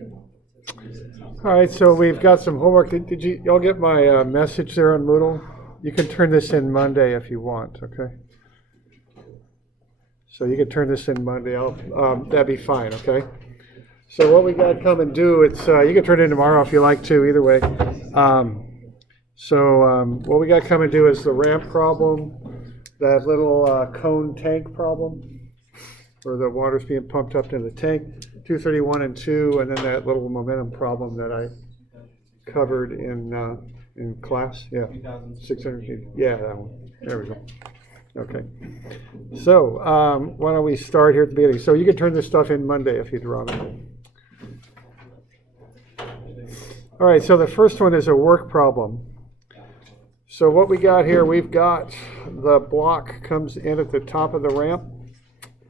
All right, so we've got some homework. Did you all get my message there on Moodle? You can turn this in Monday if you want, okay? So you can turn this in Monday. That'd be fine, okay? So what we got come and do, it's you can turn it in tomorrow if you like to, either way. What we got come and do is the ramp problem, that little cone tank problem, where the water's being pumped up into the tank, 231 and 2, and then that little momentum problem that I covered in class. Yeah, 600 feet. Yeah, that one. There we go. Okay. So why don't we start here at the beginning? So you can turn this stuff in Monday if you'd rather. All right, so the first one is a work problem. So what we got here, we've got the block comes in at the top of the ramp,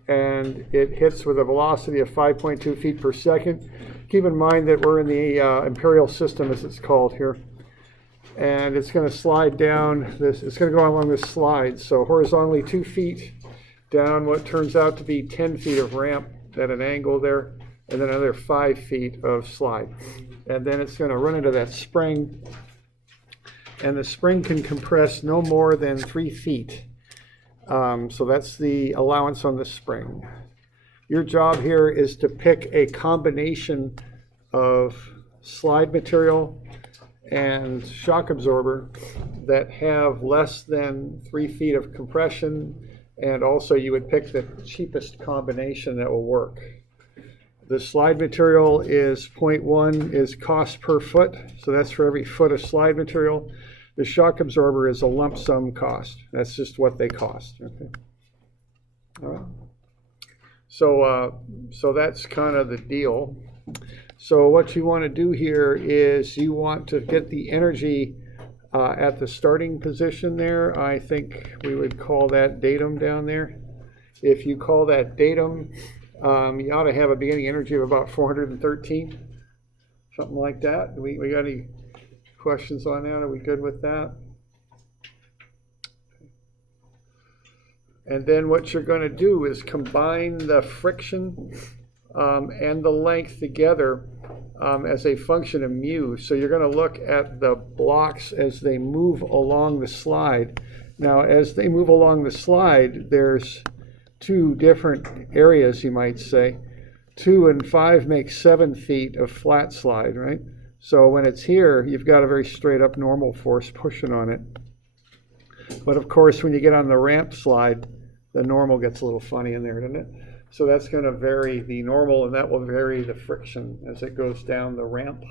and it hits with a velocity of 5.2 feet per second. Keep in mind that we're in the imperial system, as it's called here. And it's going to slide down this, it's going to go along this slide. So horizontally 2 feet down what turns out to be 10 feet of ramp at an angle there, and then another 5 feet of slide. And then it's going to run into that spring, and the spring can compress no more than 3 feet. So that's the allowance on the spring. Your job here is to pick a combination of slide material and shock absorber that have less than 3 feet of compression, and also you would pick the cheapest combination that will work. The slide material is 0.1 is cost per foot, so that's for every foot of slide material. The shock absorber is a lump sum cost. That's just what they cost. Okay. All right. So that's kind of the deal. So what you want to do here is you want to get the energy at the starting position there. I think we would call that datum down there. If you call that datum, you ought to have a beginning energy of about 413, something like that. We got any questions on that? Are we good with that? And then what you're going to do is combine the friction and the length together as a function of mu. So you're going to look at the blocks as they move along the slide. Now, as they move along the slide, there's 2 different areas, you might say. 2 and 5 make 7 feet of flat slide, right? So when it's here, you've got a very straight up normal force pushing on it. But of course, when you get on the ramp slide, the normal gets a little funny in there, doesn't it? So that's going to vary the normal, and that will vary the friction as it goes down the ramp.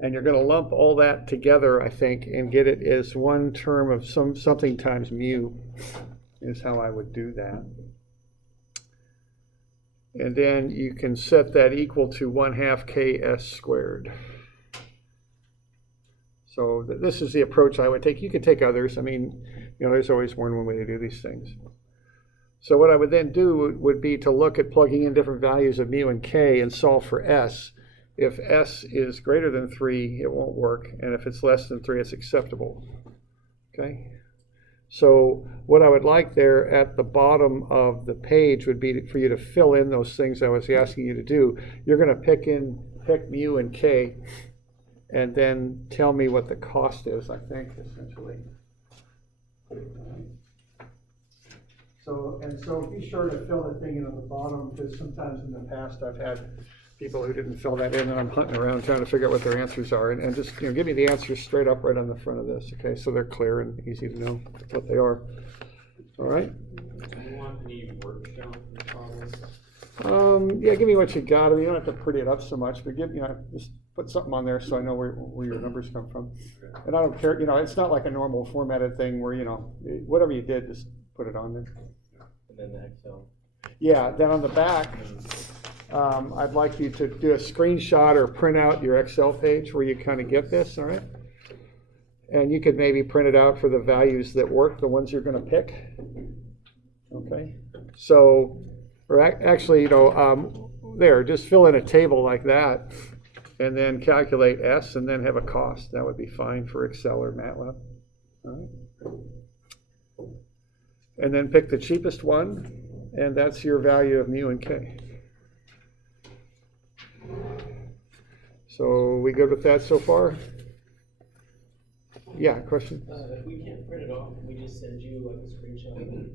And you're going to lump all that together, I think, and get it as one term of something times mu is how I would do that. And then you can set that equal to 1/2 ks squared. So this is the approach I would take. You could take others. I mean, there's always more than one way to do these things. So what I would then do would be to look at plugging in different values of mu and k and solve for s. If s is greater than 3, it won't work. And if it's less than 3, it's acceptable. Okay? So what I would like there at the bottom of the page would be for you to fill in those things I was asking you to do. You're going to pick mu and k, and then tell me what the cost is, I think, essentially. So be sure to fill the thing in at the bottom, because sometimes in the past I've had people who didn't fill that in, and I'm hunting around trying to figure out what their answers are, and just give me the answers straight up right on the front of this, okay? So they're clear and easy to know what they are. All right. Do you want any work shown for the problem? Yeah, give me what you got. I mean, you don't have to pretty it up so much, but just put something on there so I know where your numbers come from. And I don't care, it's not like a normal formatted thing where, whatever you did, just put it on there. And then the Excel. Yeah, then on the back, I'd like you to do a screenshot or print out your Excel page where you kind of get this, all right? And you could maybe print it out for the values that work, the ones you're going to pick. Okay, so, or actually, there, just fill in a table like that, and then calculate S, and then have a cost. That would be fine for Excel or MATLAB. All right. And then pick the cheapest one, and that's your value of mu and k. So we good with that so far? Yeah, question? If we can't print it off, can we just send you like a screenshot?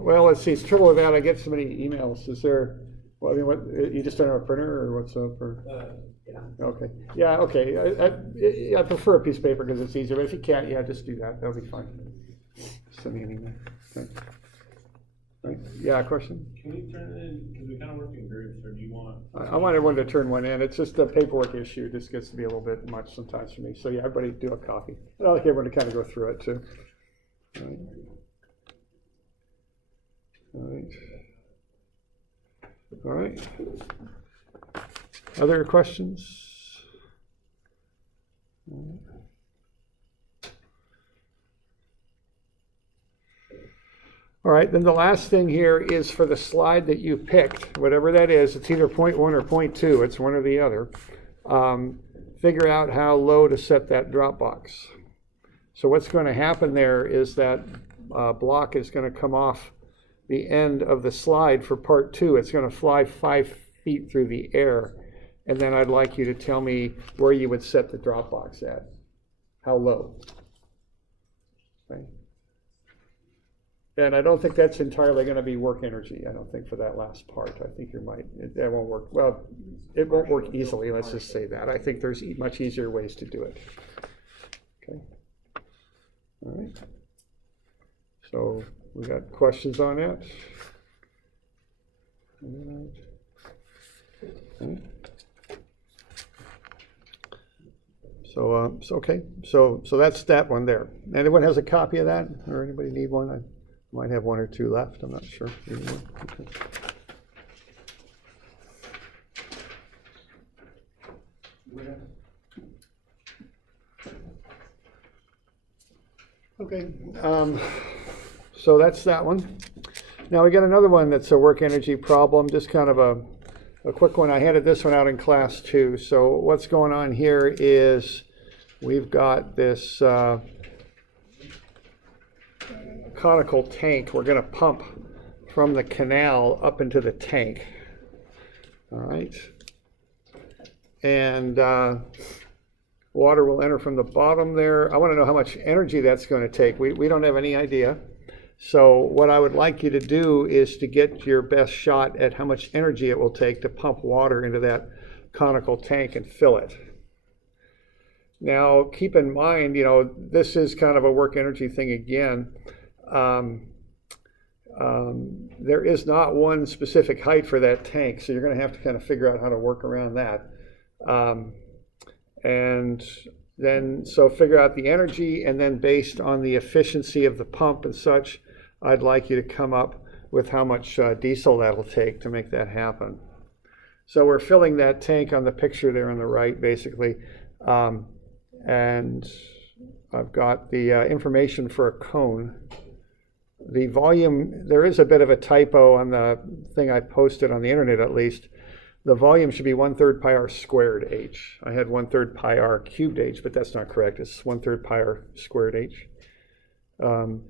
Well, let's see, the trouble with that, I get so many emails. Is there, well, I mean, what, you just don't have a printer or what's up? Or? Yeah. Okay, yeah, okay. I prefer a piece of paper because it's easier, but if you can't, yeah, just do that. That'll be fine. Send me an email. Okay. Right. Yeah, question? Can we turn it in, because we kind of work in groups, or do you want? I want everyone to turn one in. It's just a paperwork issue. It just gets to be a little bit much sometimes for me. So yeah, everybody do a copy. I'd like everyone to kind of go through it too. All right. All right. All right. Other questions? All right, then the last thing here is for the slide that you picked, whatever that is, it's either 0.1 or 0.2, it's one or the other. Figure out how low to set that drop box. So what's going to happen there is that block is going to come off the end of the slide for part 2. It's going to fly 5 feet through the air, and then I'd like you to tell me where you would set the drop box at. How low? Okay. And I don't think that's entirely going to be work energy. I don't think for that last part. I think you might, that won't work. Well, it won't work easily, let's just say that. I think there's much easier ways to do it. Okay. All right. So we got questions on that? All right. So, okay. So that's that one there. Anyone has a copy of that, or anybody need one? I might have one or two left. I'm not sure. Okay. So that's that one. Now we got another one that's a work energy problem. Just kind of a quick one. I handed this one out in class too. So what's going on here is we've got this conical tank we're going to pump from the canal up into the tank. All right. And water will enter from the bottom there. I want to know how much energy that's going to take. We don't have any idea. So what I would like you to do is to get your best shot at how much energy it will take to pump water into that conical tank and fill it. Now, keep in mind, this is kind of a work energy thing again. There is not one specific height for that tank, so you're going to have to kind of figure out how to work around that. And then, so figure out the energy, and then based on the efficiency of the pump and such, I'd like you to come up with how much diesel that'll take to make that happen. So we're filling that tank on the picture there on the right, basically. And I've got the information for a cone. The volume, there is a bit of a typo on the thing I posted on the internet at least. The volume should be 1/3 pi r squared h. I had 1/3 pi r cubed h, but that's not correct. It's 1/3 pi r squared h. And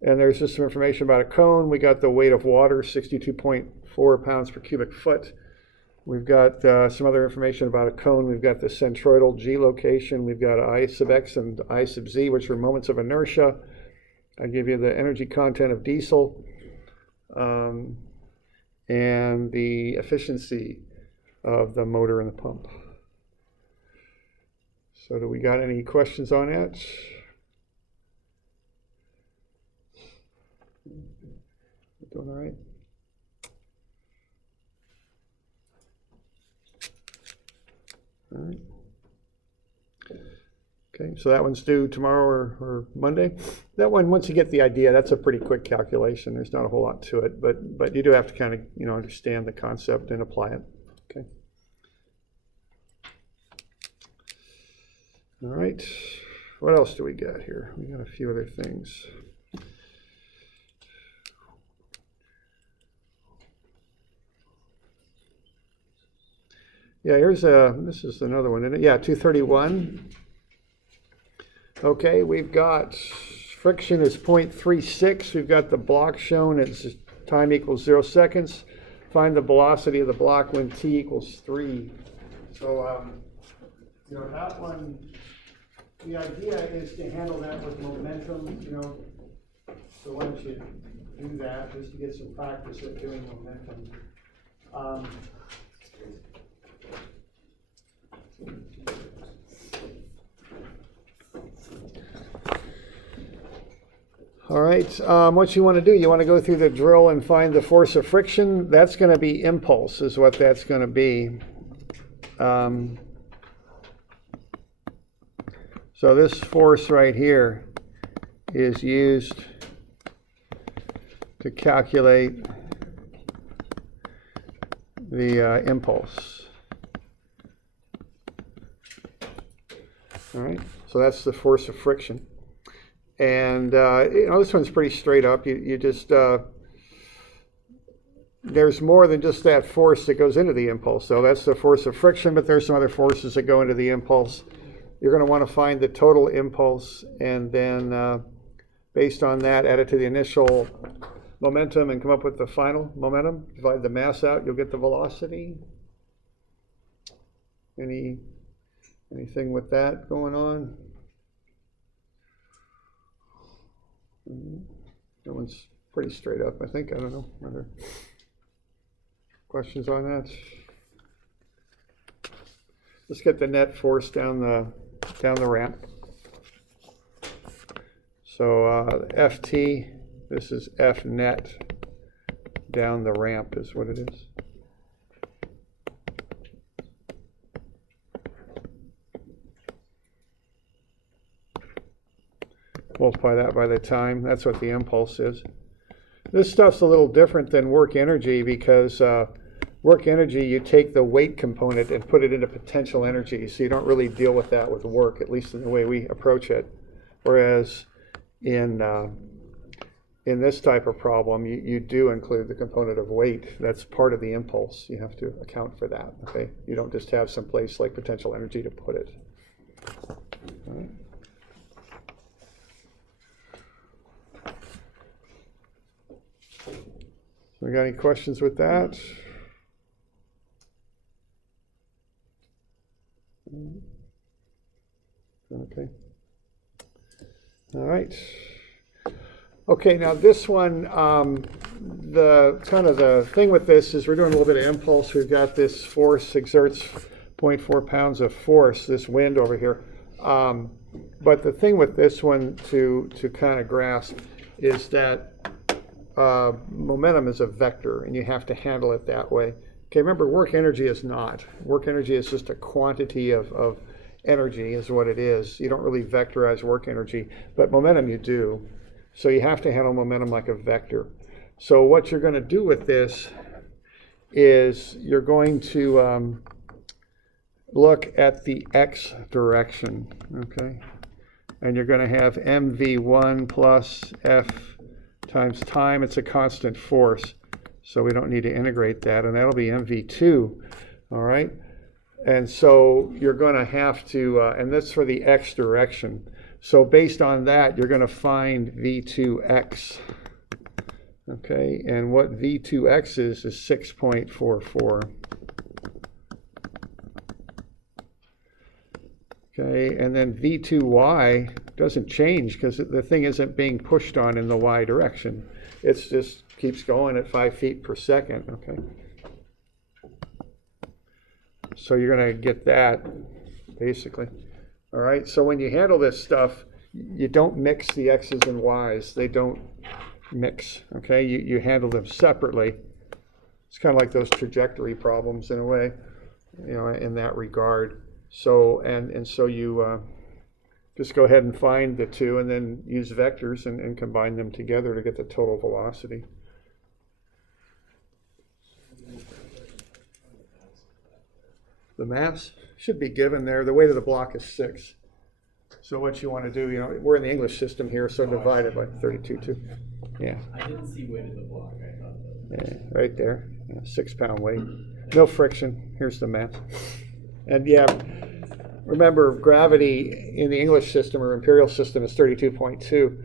there's just some information about a cone. We got the weight of water, 62.4 pounds per cubic foot. We've got some other information about a cone. We've got the centroidal G location. We've got I sub x and I sub z, which are moments of inertia. I give you the energy content of diesel and the efficiency of the motor and the pump. So do we got any questions on that? Doing all right? All right. Okay, so that one's due tomorrow or Monday. That one, once you get the idea, that's a pretty quick calculation. There's not a whole lot to it, but you do have to kind of understand the concept and apply it. Okay. All right. What else do we got here? We got a few other things. Yeah, this is another one, isn't it? Yeah, 231. Okay, we've got friction is 0.36. We've got the block shown as time equals 0 seconds. Find the velocity of the block when t equals 3. So, that one, the idea is to handle that with momentum, so why don't you do that, just to get some practice at doing momentum. All right, what you want to do, you want to go through the drill and find the force of friction. That's going to be impulse is what that's going to be. So this force right here is used to calculate the impulse. All right, so that's the force of friction. And this one's pretty straight up. You just, there's more than just that force that goes into the impulse. So that's the force of friction, but there's some other forces that go into the impulse. You're going to want to find the total impulse, and then based on that, add it to the initial momentum and come up with the final momentum. Divide the mass out, you'll get the velocity. Anything with that going on? That one's pretty straight up, I think. I don't know. Are there questions on that? Let's get the net force down the ramp. So Ft, this is F net down the ramp is what it is. Multiply that by the time. That's what the impulse is. This stuff's a little different than work energy because work energy, you take the weight component and put it into potential energy. So you don't really deal with that with work, at least in the way we approach it. Whereas in this type of problem, you do include the component of weight. That's part of the impulse. You have to account for that. Okay, you don't just have some place like potential energy to put it. All right. We got any questions with that? Okay. All right. Okay, now this one, the kind of the thing with this is we're doing a little bit of impulse. We've got this force exerts 0.4 pounds of force, this wind over here. But the thing with this one to kind of grasp is that momentum is a vector, and you have to handle it that way. Okay, remember, work energy is not. Work energy is just a quantity of energy is what it is. You don't really vectorize work energy, but momentum you do. So you have to handle momentum like a vector. So what you're going to do with this is you're going to look at the x direction, okay? And you're going to have mv1 plus f times time. It's a constant force, so we don't need to integrate that, and that'll be mv2, all right? And so you're going to have to, and that's for the x direction. So based on that, you're going to find v2x, okay? And what v2x is 6.44. Okay, and then v2y doesn't change because the thing isn't being pushed on in the y direction. It just keeps going at 5 feet per second, okay? So you're going to get that, basically. All right, so when you handle this stuff, you don't mix the x's and y's. They don't mix, okay? You handle them separately. It's kind of like those trajectory problems in a way, in that regard. So, and so you just go ahead and find the two and then use vectors and combine them together to get the total velocity. The mass should be given there. The weight of the block is 6. So what you want to do, we're in the English system here, so divide it by 32 too. Yeah. I didn't see weight of the block. I thought that. Yeah, right there. 6 pound weight. No friction. Here's the mass. And yeah, remember gravity in the English system or imperial system is 32.2.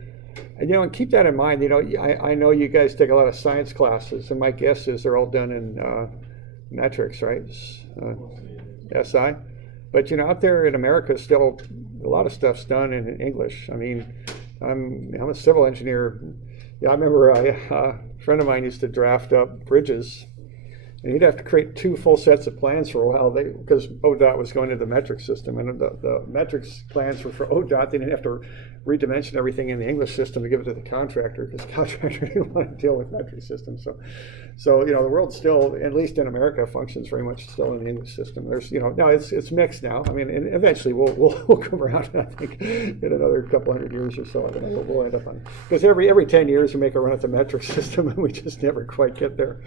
And and keep that in mind. I know you guys take a lot of science classes, and my guess is they're all done in metrics, right? SI. But out there in America, still a lot of stuff's done in English. I mean, I'm a civil engineer. Yeah, I remember a friend of mine used to draft up bridges, and he'd have to create 2 full sets of plans for a while because ODOT was going to the metric system, and the metrics plans were for ODOT. They didn't have to redimension everything in the English system to give it to the contractor because the contractor didn't want to deal with metric systems. So the world still, at least in America, functions very much still in the English system. There's now it's mixed now. I mean, and eventually we'll come around. I think in another couple hundred years or so, we'll end up on, because every 10 years we make a run at the metric system and we just never quite get there.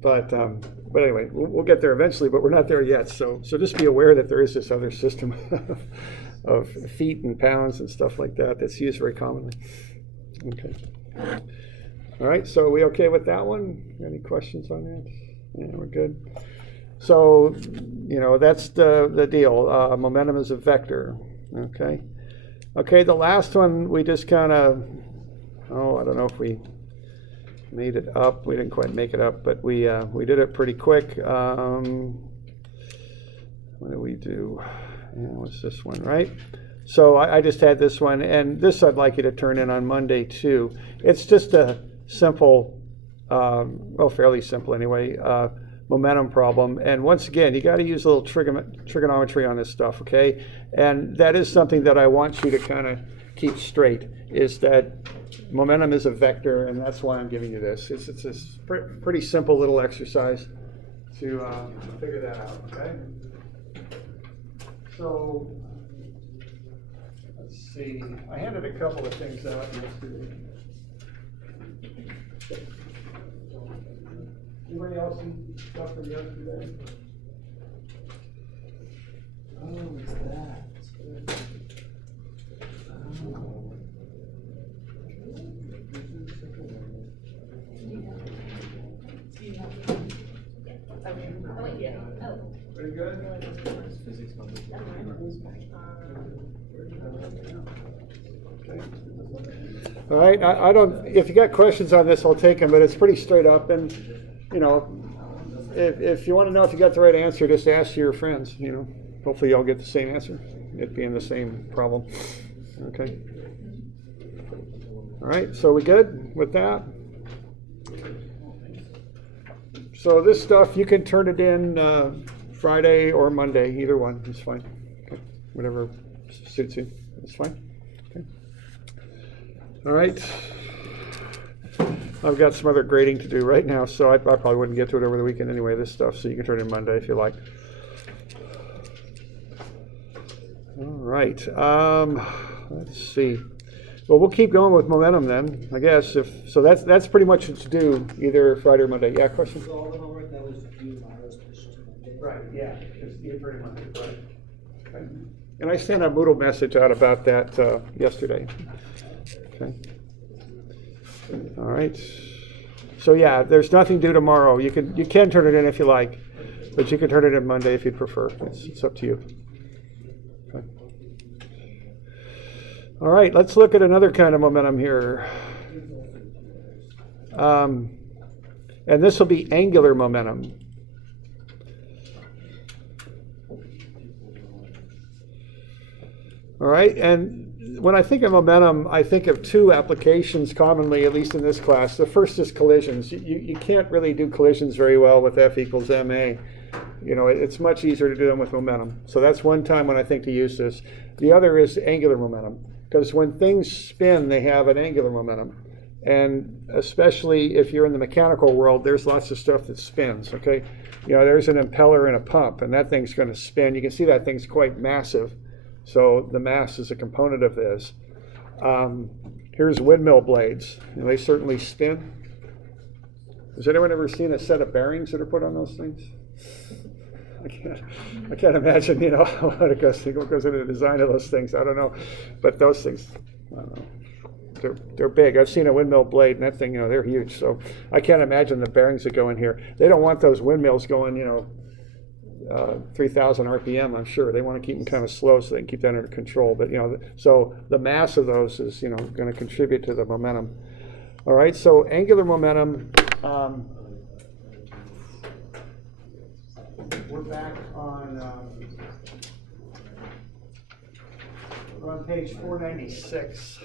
But anyway, we'll get there eventually, but we're not there yet. So just be aware that there is this other system of feet and pounds and stuff like that that's used very commonly. Okay. All right, so we okay with that one? Any questions on that? Yeah, we're good. So, that's the deal. Momentum is a vector. Okay. Okay, the last one we just kind of, I don't know if we made it up. We didn't quite make it up, but we did it pretty quick. What do we do? What's this one, right? So I just had this one, and this I'd like you to turn in on Monday too. It's just a simple, fairly simple anyway, momentum problem. And once again, you got to use a little trigonometry on this stuff, okay? And that is something that I want you to kind of keep straight, is that momentum is a vector, and that's why I'm giving you this. It's a pretty simple little exercise to figure that out, okay? So, let's see. I handed a couple of things out yesterday. Anybody else see stuff from yesterday? Oh, it's that. It's good. Pretty good? Okay. All right, I don't, if you got questions on this, I'll take them, but it's pretty straight up. And, if you want to know if you got the right answer, just ask your friends, Hopefully y'all get the same answer, it being the same problem. Okay. All right, so we good with that? So this stuff, you can turn it in Friday or Monday, either one is fine. Okay. Whatever suits you, it's fine. Okay. All right. I've got some other grading to do right now, so I probably wouldn't get to it over the weekend anyway, this stuff, so you can turn it in Monday if you like. All right. Let's see. Well, we'll keep going with momentum then, I guess. So that's pretty much what to do, either Friday or Monday. Yeah, questions? So all the homework that was due, I was pushed to Monday. Right, yeah, just either Friday or Monday, right. Okay. And I sent a Moodle message out about that yesterday. Okay. All right. So yeah, there's nothing due tomorrow. You can turn it in if you like, but you can turn it in Monday if you'd prefer. It's up to you. Okay. All right, let's look at another kind of momentum here. And this will be angular momentum. All right, and when I think of momentum, I think of 2 applications commonly, at least in this class. The first is collisions. You can't really do collisions very well with F equals ma. It's much easier to do them with momentum. So that's one time when I think to use this. The other is angular momentum, because when things spin, they have an angular momentum. And especially if you're in the mechanical world, there's lots of stuff that spins, okay? There's an impeller and a pump, and that thing's going to spin. You can see that thing's quite massive. So the mass is a component of this. Here's windmill blades. They certainly spin. Has anyone ever seen a set of bearings that are put on those things? I can't imagine, what goes into the design of those things. I don't know. But those things, I don't know. They're big. I've seen a windmill blade, and that thing, they're huge. So I can't imagine the bearings that go in here. They don't want those windmills going, 3,000 RPM, I'm sure. They want to keep them kind of slow so they can keep that under control. But, so the mass of those is, going to contribute to the momentum. All right, so angular momentum. we're back on, we're on page 496.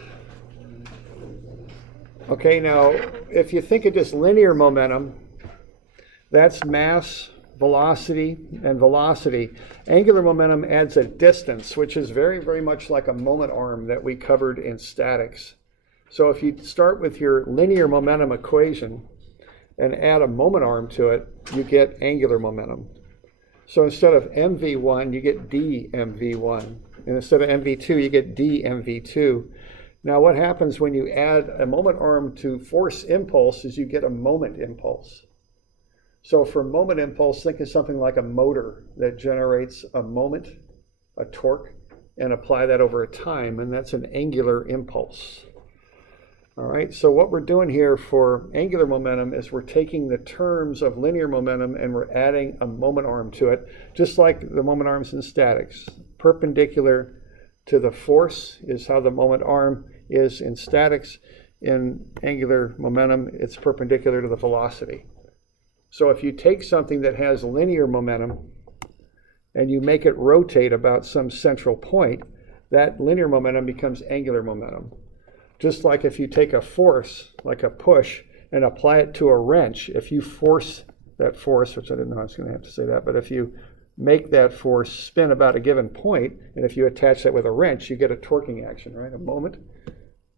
Okay, now, if you think of just linear momentum, that's mass, velocity, and velocity. Angular momentum adds a distance, which is very, very much like a moment arm that we covered in statics. So if you start with your linear momentum equation and add a moment arm to it, you get angular momentum. So instead of mv1, you get dmv1. And instead of mv2, you get dmv2. Now what happens when you add a moment arm to force impulse is you get a moment impulse. So for moment impulse, think of something like a motor that generates a moment, a torque, and apply that over a time, and that's an angular impulse. All right, so what we're doing here for angular momentum is we're taking the terms of linear momentum and we're adding a moment arm to it, just like the moment arms in statics. Perpendicular to the force is how the moment arm is in statics. In angular momentum, it's perpendicular to the velocity. So if you take something that has linear momentum and you make it rotate about some central point, that linear momentum becomes angular momentum. Just like if you take a force, like a push, and apply it to a wrench, if you force that force, which I didn't know I was going to have to say that, but if you make that force spin about a given point, and if you attach that with a wrench, you get a torquing action, right? A moment.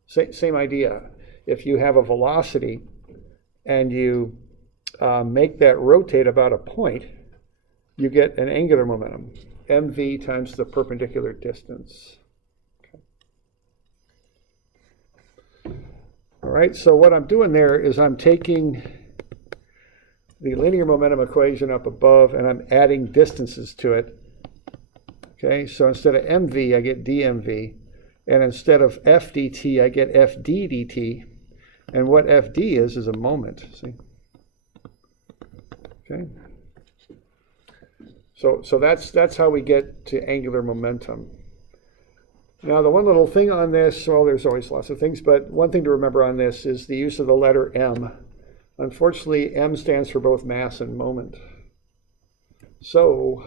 Same idea. If you have a velocity and you make that rotate about a point, you get an angular momentum, mv times the perpendicular distance. All right, so what I'm doing there is I'm taking the linear momentum equation up above and I'm adding distances to it. Okay, so instead of mv, I get dmv. And instead of f dt, I get fd dt. And what fd is a moment, see? Okay. So that's how we get to angular momentum. Now, the one little thing on this, well, there's always lots of things, but one thing to remember on this is the use of the letter m. Unfortunately, m stands for both mass and moment. So,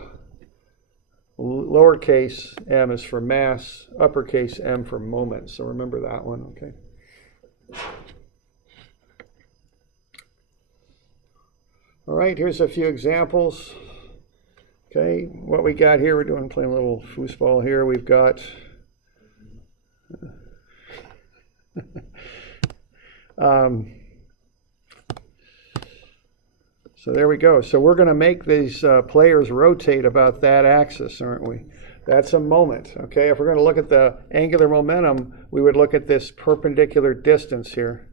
lowercase m is for mass, uppercase m for moment. So remember that one, okay? All right, here's a few examples. Okay, what we got here, we're playing a little foosball here. We've got so there we go. So we're going to make these players rotate about that axis, aren't we? That's a moment, okay? If we're going to look at the angular momentum, we would look at this perpendicular distance here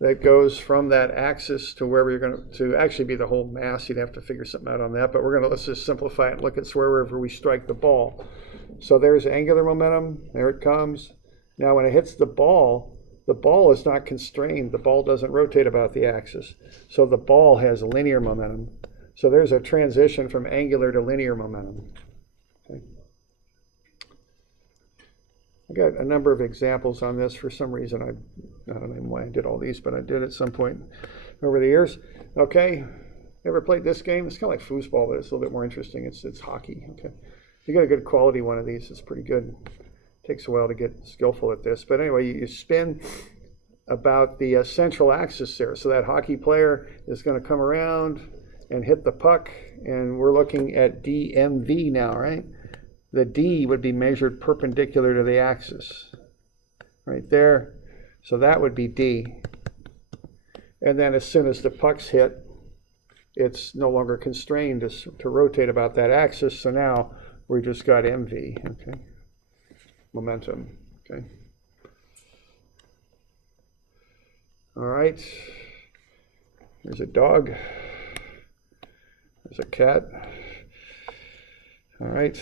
that goes from that axis to wherever you're going to actually be the whole mass. You'd have to figure something out on that, but let's just simplify it and look at wherever we strike the ball. So there's angular momentum, there it comes. Now when it hits the ball is not constrained. The ball doesn't rotate about the axis. So the ball has linear momentum. So there's a transition from angular to linear momentum. Okay. I got a number of examples on this. For some reason, I don't know why I did all these, but I did at some point over the years. Okay, ever played this game? It's kind of like foosball, but it's a little bit more interesting. It's hockey. Okay, if you got a good quality one of these, it's pretty good. Takes a while to get skillful at this, but anyway, you spin about the central axis there. So that hockey player is going to come around and hit the puck, and we're looking at DMV now, right? The D would be measured perpendicular to the axis, right there. So that would be D. And then as soon as the puck's hit, it's no longer constrained to rotate about that axis. So now we just got MV, okay? Momentum, okay? All right. There's a dog. There's a cat. All right.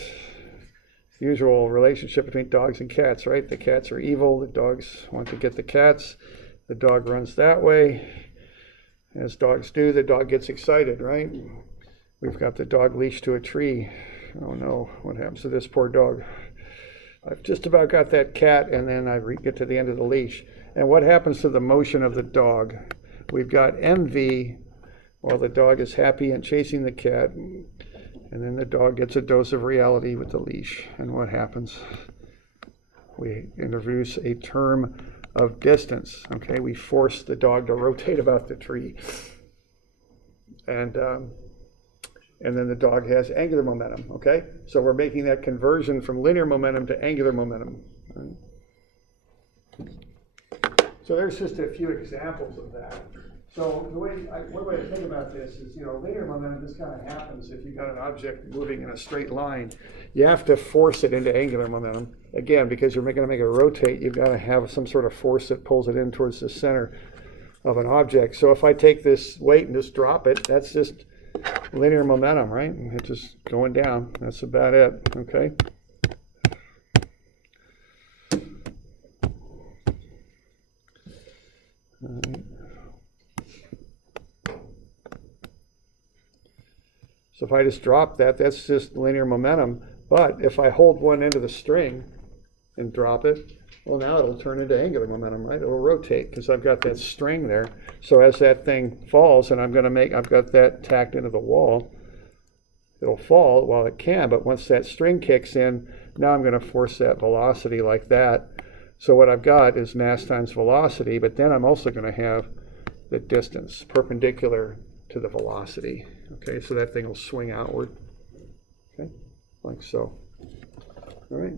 Usual relationship between dogs and cats, right? The cats are evil. The dogs want to get the cats. The dog runs that way. As dogs do, the dog gets excited, right? We've got the dog leashed to a tree. Oh no, what happens to this poor dog? I've just about got that cat, and then I get to the end of the leash. And what happens to the motion of the dog? We've got MV, while the dog is happy and chasing the cat. And then the dog gets a dose of reality with the leash. And what happens? We introduce a term of distance. Okay, we force the dog to rotate about the tree. And then the dog has angular momentum. Okay, so we're making that conversion from linear momentum to angular momentum. Right? So there's just a few examples of that. So one way to think about this is, linear momentum just kind of happens if you've got an object moving in a straight line. You have to force it into angular momentum. Again, because you're going to make it rotate, you've got to have some sort of force that pulls it in towards the center of an object. So if I take this weight and just drop it, that's just linear momentum, right? It's just going down. That's about it, okay? All right. So if I just drop that, that's just linear momentum. But if I hold one end of the string and drop it, well, now it'll turn into angular momentum, right? It'll rotate because I've got that string there. So as that thing falls, and I've got that tacked into the wall, it'll fall while it can. But once that string kicks in, now I'm going to force that velocity like that. So what I've got is mass times velocity, but then I'm also going to have the distance perpendicular to the velocity. Okay, so that thing will swing outward. Okay, like so. All right.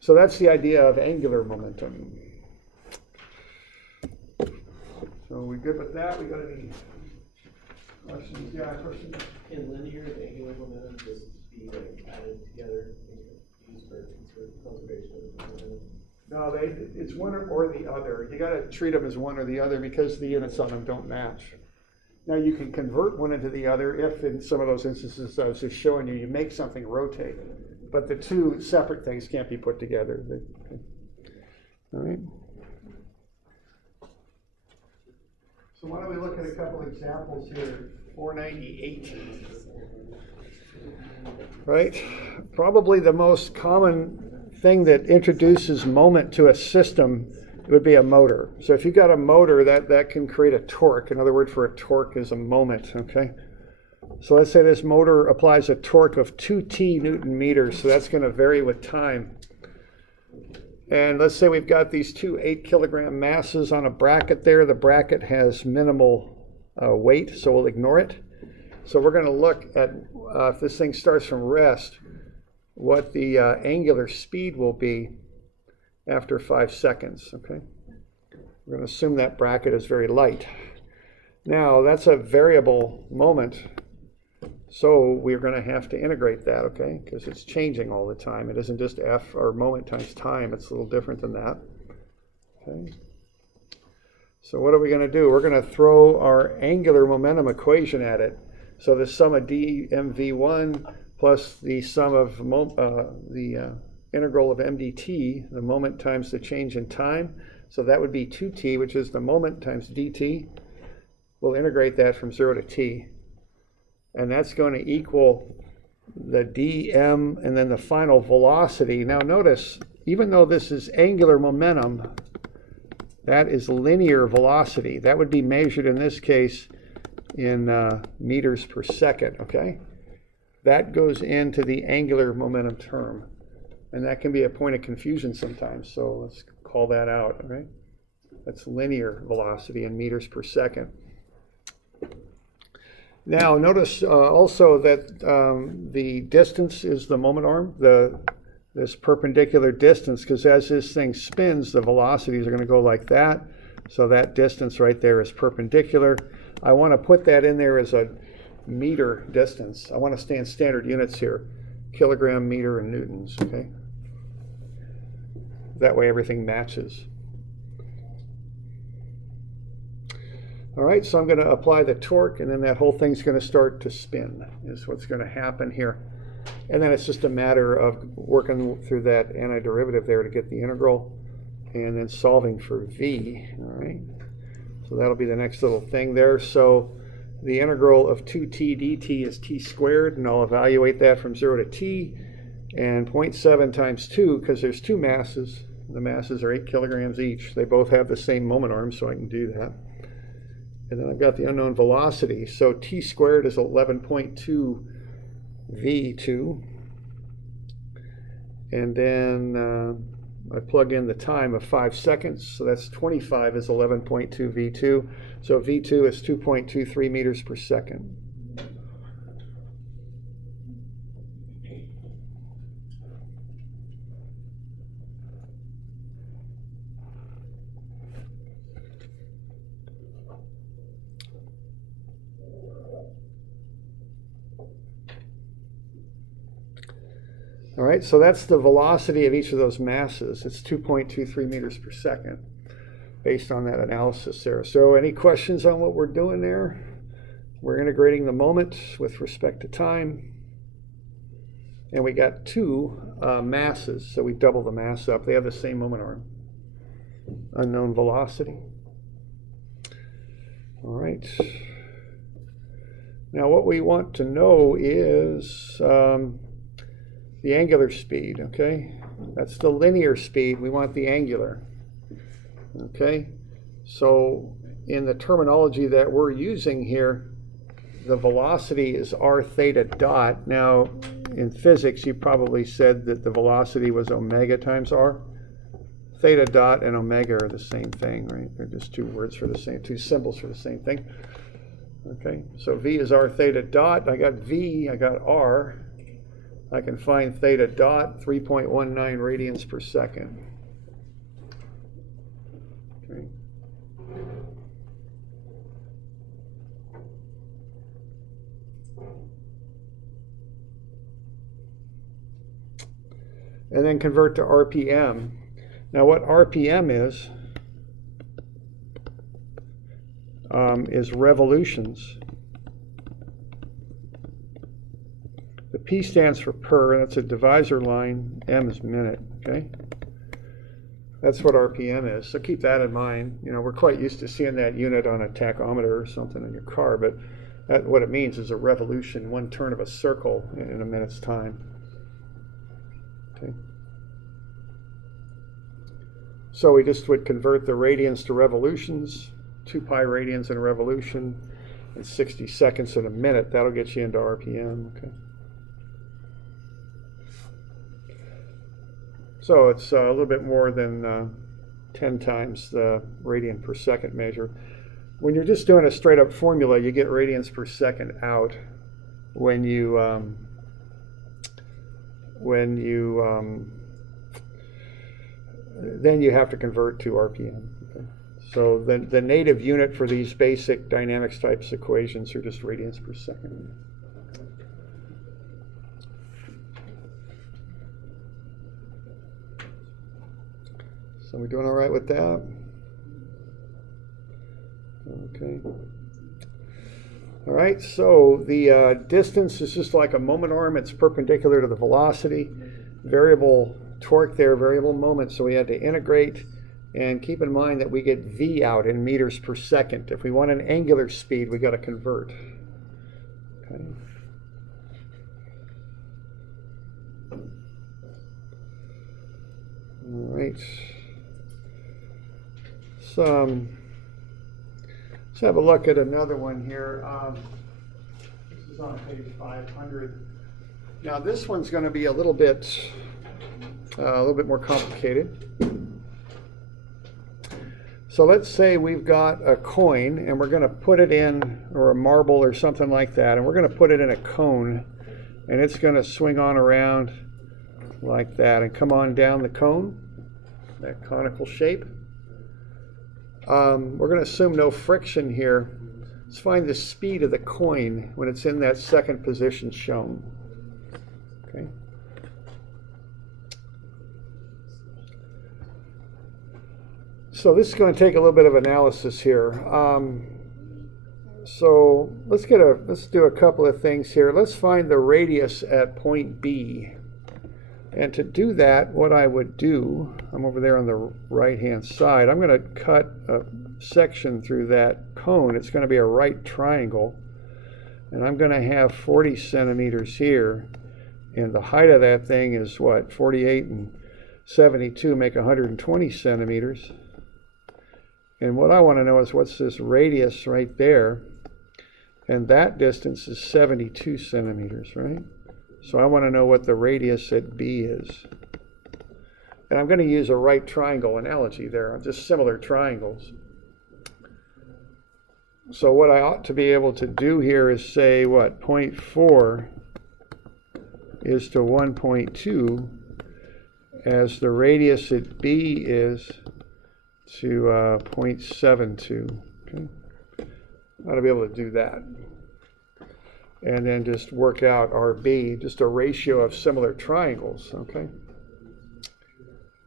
So that's the idea of angular momentum. So we good with that? We got any questions? Yeah, question. In linear and angular momentum, just be like added together, used for conservation of momentum. No, it's one or the other. You got to treat them as one or the other because the units on them don't match. Now you can convert one into the other if, in some of those instances I was just showing you, you make something rotate. But the two separate things can't be put together. All right. So why don't we look at a couple examples here. 498. Right? Probably the most common thing that introduces moment to a system would be a motor. So if you've got a motor, that can create a torque. Another word for a torque is a moment, okay? So let's say this motor applies a torque of 2t Newton meters, so that's going to vary with time. And let's say we've got these two 8-kilogram masses on a bracket there. The bracket has minimal weight, so we'll ignore it. So we're going to look at, if this thing starts from rest, what the angular speed will be after 5 seconds, okay? We're going to assume that bracket is very light. Now, that's a variable moment, so we're going to have to integrate that, okay? Because it's changing all the time. It isn't just f or moment times time. It's a little different than that, okay? So what are we going to do? We're going to throw our angular momentum equation at it. So the sum of dmv1 plus the sum of the integral of mdt, the moment times the change in time. So that would be 2t, which is the moment times dt. We'll integrate that from 0 to t. And that's going to equal the dm and then the final velocity. Now notice, even though this is angular momentum, that is linear velocity. That would be measured in this case in meters per second, okay? That goes into the angular momentum term. And that can be a point of confusion sometimes, so let's call that out, okay? That's linear velocity in meters per second. Now, notice also that the distance is the moment arm, this perpendicular distance, because as this thing spins, the velocities are going to go like that. So that distance right there is perpendicular. I want to put that in there as a meter distance. I want to stay in standard units here, kilogram, meter, and newtons, okay? That way everything matches. All right, so I'm going to apply the torque, and then that whole thing's going to start to spin, is what's going to happen here. And then it's just a matter of working through that antiderivative there to get the integral, and then solving for v, all right? So that'll be the next little thing there. So the integral of 2t dt is t squared, and I'll evaluate that from 0 to t, and 0.7 times 2, because there's two masses. The masses are 8 kilograms each. They both have the same moment arm, so I can do that. And then I've got the unknown velocity. So t squared is 11.2 v2. And then I plug in the time of 5 seconds. So that's 25 is 11.2 v2. So v2 is 2.23 meters per second. All right, so that's the velocity of each of those masses. It's 2.23 meters per second based on that analysis there. So any questions on what we're doing there? We're integrating the moment with respect to time. And we got two masses, so we double the mass up. They have the same moment arm. Unknown velocity. All right. Now what we want to know is the angular speed, okay? That's the linear speed. We want the angular, okay? So in the terminology that we're using here, the velocity is r theta dot. Now, in physics, you probably said that the velocity was omega times r. Theta dot and omega are the same thing, right? They're just two words for the same, two symbols for the same thing. Okay, so v is r theta dot. I got v, I got r. I can find theta dot, 3.19 radians per second. Okay. And then convert to RPM. Now what RPM is revolutions. The P stands for per, that's a divisor line, M is minute, okay? That's what RPM is, so keep that in mind. You know, we're quite used to seeing that unit on a tachometer or something in your car, but what it means is a revolution, one turn of a circle in a minute's time. Okay. So we just would convert the radians to revolutions, 2 pi radians in a revolution, and 60 seconds in a minute. That'll get you into RPM, okay? So it's a little bit more than 10 times the radian per second measure. When you're just doing a straight up formula, you get radians per second out. When you then you have to convert to RPM. Okay? So the native unit for these basic dynamics types equations are just radians per second. So we're doing all right with that? Okay. All right, so the distance is just like a moment arm. It's perpendicular to the velocity. Variable torque there, variable moment. So we had to integrate, and keep in mind that we get V out in meters per second. If we want an angular speed, we got to convert. Okay. All right. So let's have a look at another one here. This is on page 500. Now this one's going to be a little bit more complicated. So let's say we've got a coin and we're going to put it in, or a marble or something like that, and we're going to put it in a cone, and it's going to swing on around like that and come on down the cone, that conical shape. We're going to assume no friction here. Let's find the speed of the coin when it's in that second position shown. Okay. So this is going to take a little bit of analysis here. So let's do a couple of things here. Let's find the radius at point B. And to do that, what I would do, I'm over there on the right-hand side, I'm going to cut a section through that cone. It's going to be a right triangle. And I'm going to have 40 centimeters here. And the height of that thing is what? 48 and 72 make 120 centimeters. And what I want to know is what's this radius right there? And that distance is 72 centimeters, right? So I want to know what the radius at B is. And I'm going to use a right triangle analogy there, just similar triangles. So what I ought to be able to do here is say what? 0.4 is to 1.2 as the radius at B is to 0.72. Okay? I ought to be able to do that. And then just work out RB, just a ratio of similar triangles, okay?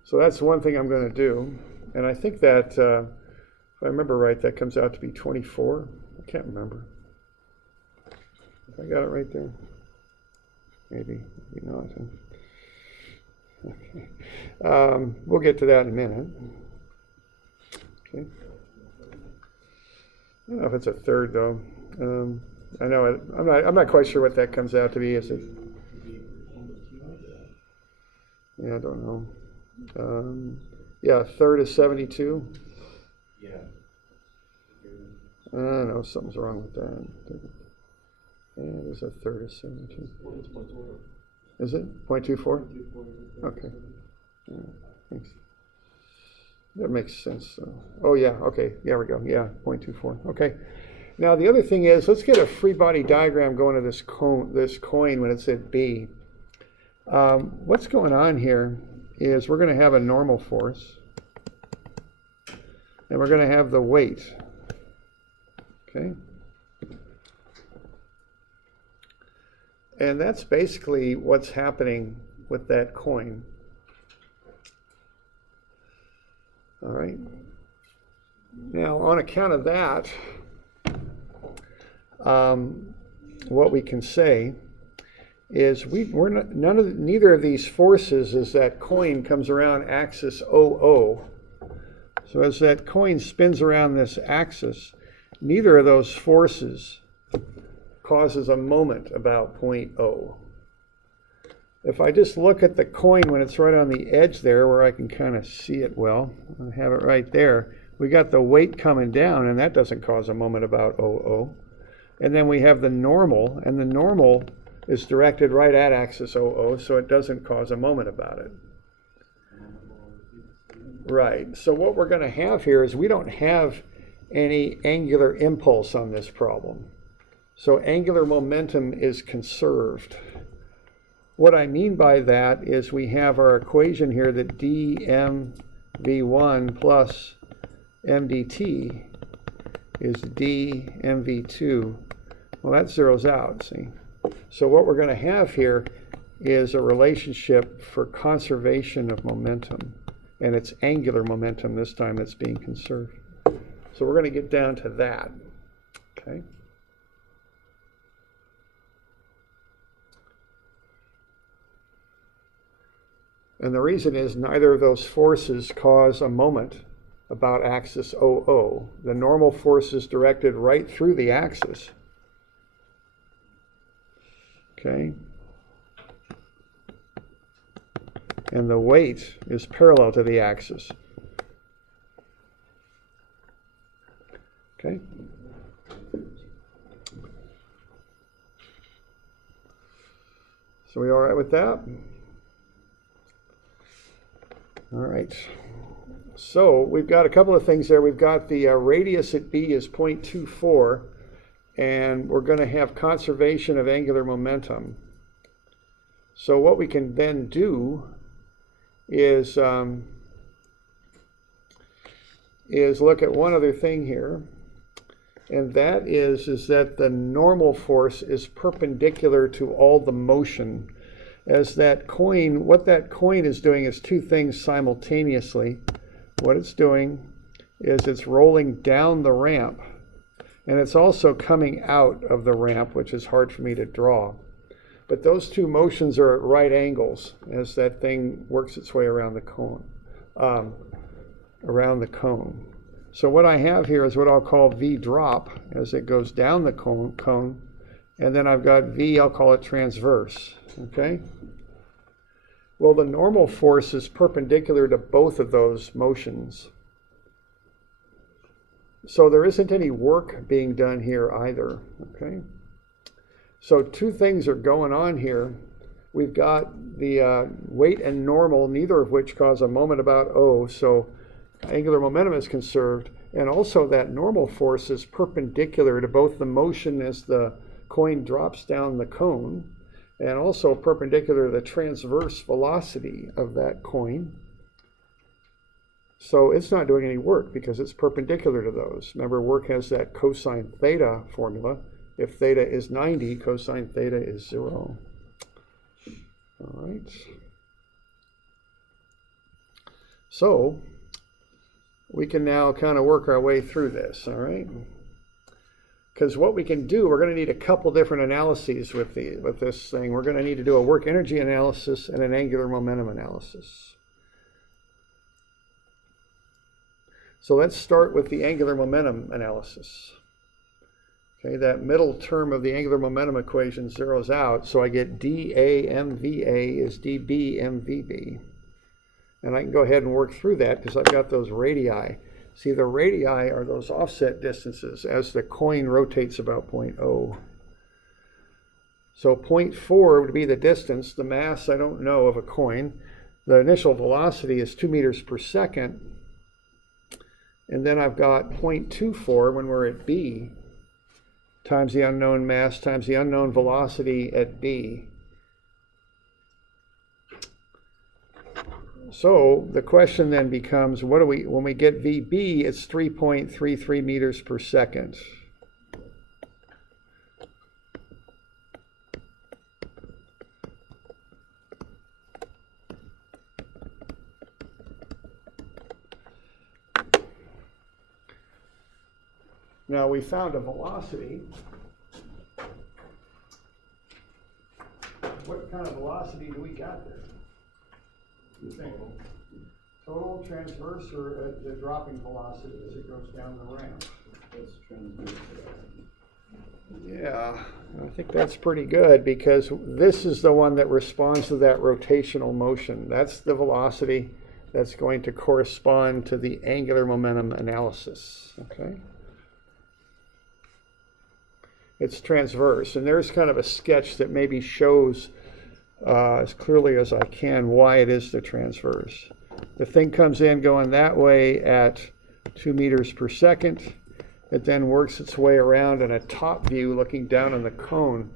So that's one thing I'm going to do. And I think that, if I remember right, that comes out to be 24. I can't remember. I got it right there. Maybe not. Okay. We'll get to that in a minute. Okay. I don't know if it's a third though. I know I'm not quite sure what that comes out to be. Is it? Yeah, I don't know. Yeah, a third is 72. Yeah. I don't know, something's wrong with that. Yeah, there's a third is 72. Is it 0.24? Okay. Yeah, thanks. That makes sense. Oh yeah, okay, there we go. Yeah, 0.24. Okay. Now the other thing is, let's get a free body diagram going to this coin when it's at B. What's going on here is we're going to have a normal force, and we're going to have the weight. Okay. And that's basically what's happening with that coin. All right. Now, on account of that, what we can say is neither of these forces as that coin comes around axis OO. So as that coin spins around this axis, neither of those forces causes a moment about point O. If I just look at the coin when it's right on the edge there where I can kind of see it well, I have it right there, we got the weight coming down, and that doesn't cause a moment about OO. And then we have the normal, and the normal is directed right at axis OO, so it doesn't cause a moment about it. Right, so what we're going to have here is we don't have any angular impulse on this problem. So angular momentum is conserved. What I mean by that is we have our equation here that dmv1 plus mdt is dmv2. Well, that zeroes out, see? So what we're going to have here is a relationship for conservation of momentum. And it's angular momentum this time that's being conserved. So we're going to get down to that, okay? And the reason is neither of those forces cause a moment about axis OO. The normal force is directed right through the axis. Okay? And the weight is parallel to the axis. Okay? So we all right with that? All right. So we've got a couple of things there. We've got the radius at B is 0.24, and we're going to have conservation of angular momentum. So what we can then do is look at one other thing here, and that is that the normal force is perpendicular to all the motion. As that coin, what that coin is doing is two things simultaneously. What it's doing is it's rolling down the ramp, and it's also coming out of the ramp, which is hard for me to draw. But those two motions are at right angles as that thing works its way around the cone. So what I have here is what I'll call V drop as it goes down the cone, and then I've got V, I'll call it transverse. Okay? Well, the normal force is perpendicular to both of those motions. So there isn't any work being done here either, okay? So two things are going on here. We've got the weight and normal, neither of which cause a moment about O, so angular momentum is conserved, and also that normal force is perpendicular to both the motion as the coin drops down the cone, and also perpendicular to the transverse velocity of that coin. So it's not doing any work because it's perpendicular to those. Remember, work has that cosine theta formula. If theta is 90, cosine theta is 0. All right. So we can now kind of work our way through this, all right? Because what we can do, we're going to need a couple different analyses with this thing. We're going to need to do a work energy analysis and an angular momentum analysis. So let's start with the angular momentum analysis. Okay, that middle term of the angular momentum equation zeroes out, so I get dA mVA is dB mVB. And I can go ahead and work through that because I've got those radii. See, the radii are those offset distances as the coin rotates about point O. So 0.4 would be the distance, the mass, I don't know, of a coin. The initial velocity is 2 meters per second. And then I've got 0.24 when we're at B, times the unknown mass times the unknown velocity at B. So the question then becomes, what do we, when we get VB, it's 3.33 meters per second. Now we found a velocity. What kind of velocity do we got there? You think? Total, transverse, or the dropping velocity as it goes down the ramp? That's transverse. Yeah, I think that's pretty good because this is the one that responds to that rotational motion. That's the velocity that's going to correspond to the angular momentum analysis, okay? It's transverse, and there's kind of a sketch that maybe shows as clearly as I can why it is the transverse. The thing comes in going that way at 2 meters per second. It then works its way around in a top view looking down on the cone.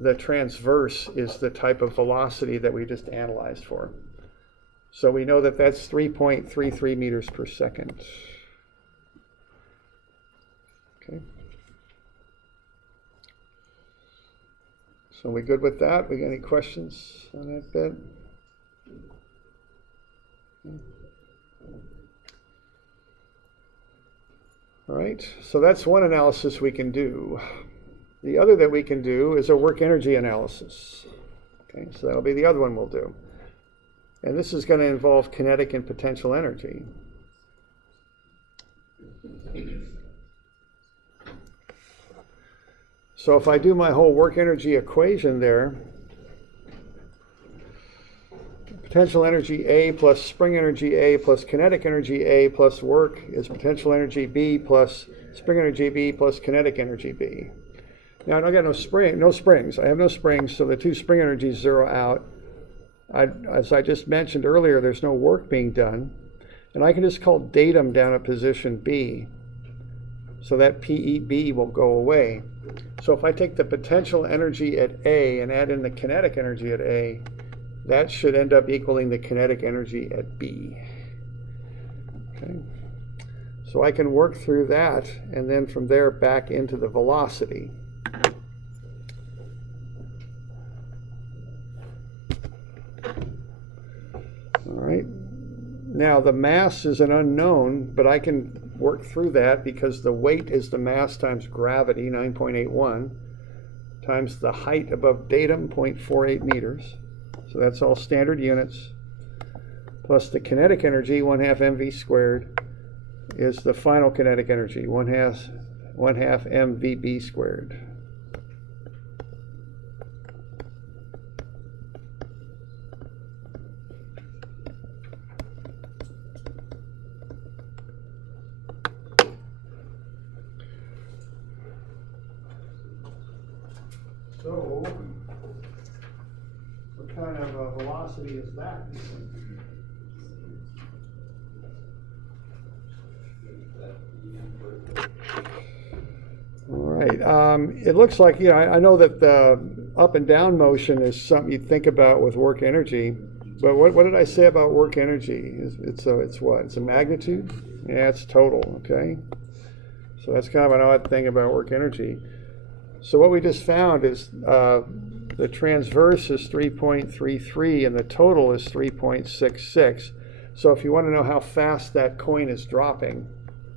The transverse is the type of velocity that we just analyzed for. So we know that that's 3.33 meters per second. Okay. So we good with that? We got any questions on that bit? All right, so that's one analysis we can do. The other that we can do is a work energy analysis. Okay, so that'll be the other one we'll do. And this is going to involve kinetic and potential energy. So if I do my whole work energy equation there, potential energy A plus spring energy A plus kinetic energy A plus work is potential energy B plus spring energy B plus kinetic energy B. Now I don't got no springs. I have no springs, so the two spring energies zero out. As I just mentioned earlier, there's no work being done. And I can just call datum down at position B. So that PEB will go away. So if I take the potential energy at A and add in the kinetic energy at A, that should end up equaling the kinetic energy at B. Okay. So I can work through that and then from there back into the velocity. All right. Now the mass is an unknown, but I can work through that because the weight is the mass times gravity, 9.81, times the height above datum, 0.48 meters. So that's all standard units. Plus the kinetic energy, 1/2 mv squared, is the final kinetic energy, 1/2 mvb squared. So, what kind of a velocity is that? All right. It looks like, I know that the up and down motion is something you'd think about with work energy, but what did I say about work energy? It's what? It's a magnitude? Yeah, it's total, okay? So that's kind of an odd thing about work energy. So what we just found is the transverse is 3.33 and the total is 3.66. So if you want to know how fast that coin is dropping,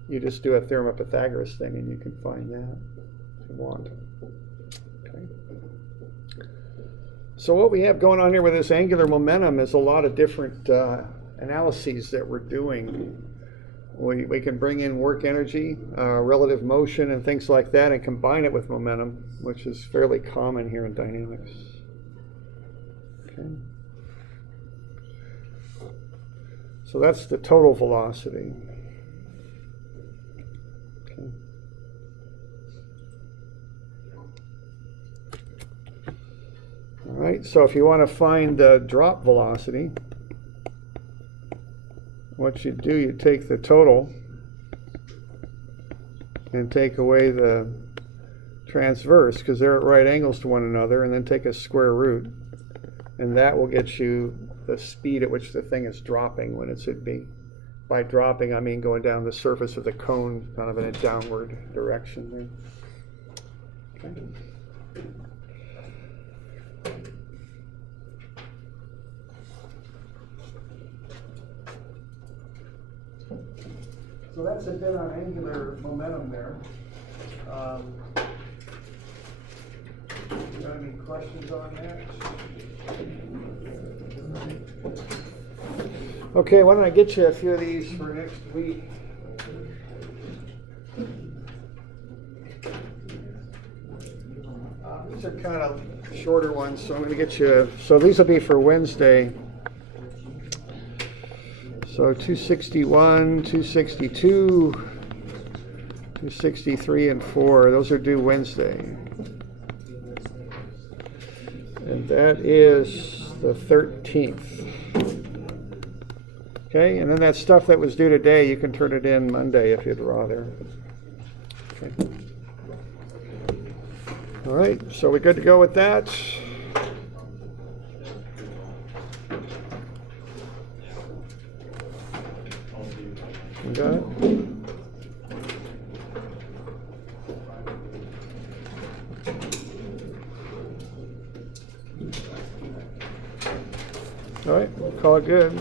you just do a theorem of Pythagoras thing and you can find that if you want. Okay. So what we have going on here with this angular momentum is a lot of different analyses that we're doing. We can bring in work energy, relative motion, and things like that, and combine it with momentum, which is fairly common here in dynamics. Okay. So that's the total velocity. Okay. All right, so if you want to find the drop velocity, what you do, you take the total and take away the transverse, because they're at right angles to one another, and then take a square root, and that will get you the speed at which the thing is dropping when it should be. By dropping, I mean going down the surface of the cone, kind of in a downward direction there. Okay. So that's a bit on angular momentum there. You got any questions on that? Okay, why don't I get you a few of these for next week? These are kind of shorter ones, so I'm going to get you. So these will be for Wednesday. So 261, 262, 263, and 4. Those are due Wednesday. And that is the 13th. Okay, and then that stuff that was due today, you can turn it in Monday if you'd rather. Okay. All right, so we're good to go with that. You got it? All right, we'll call it good.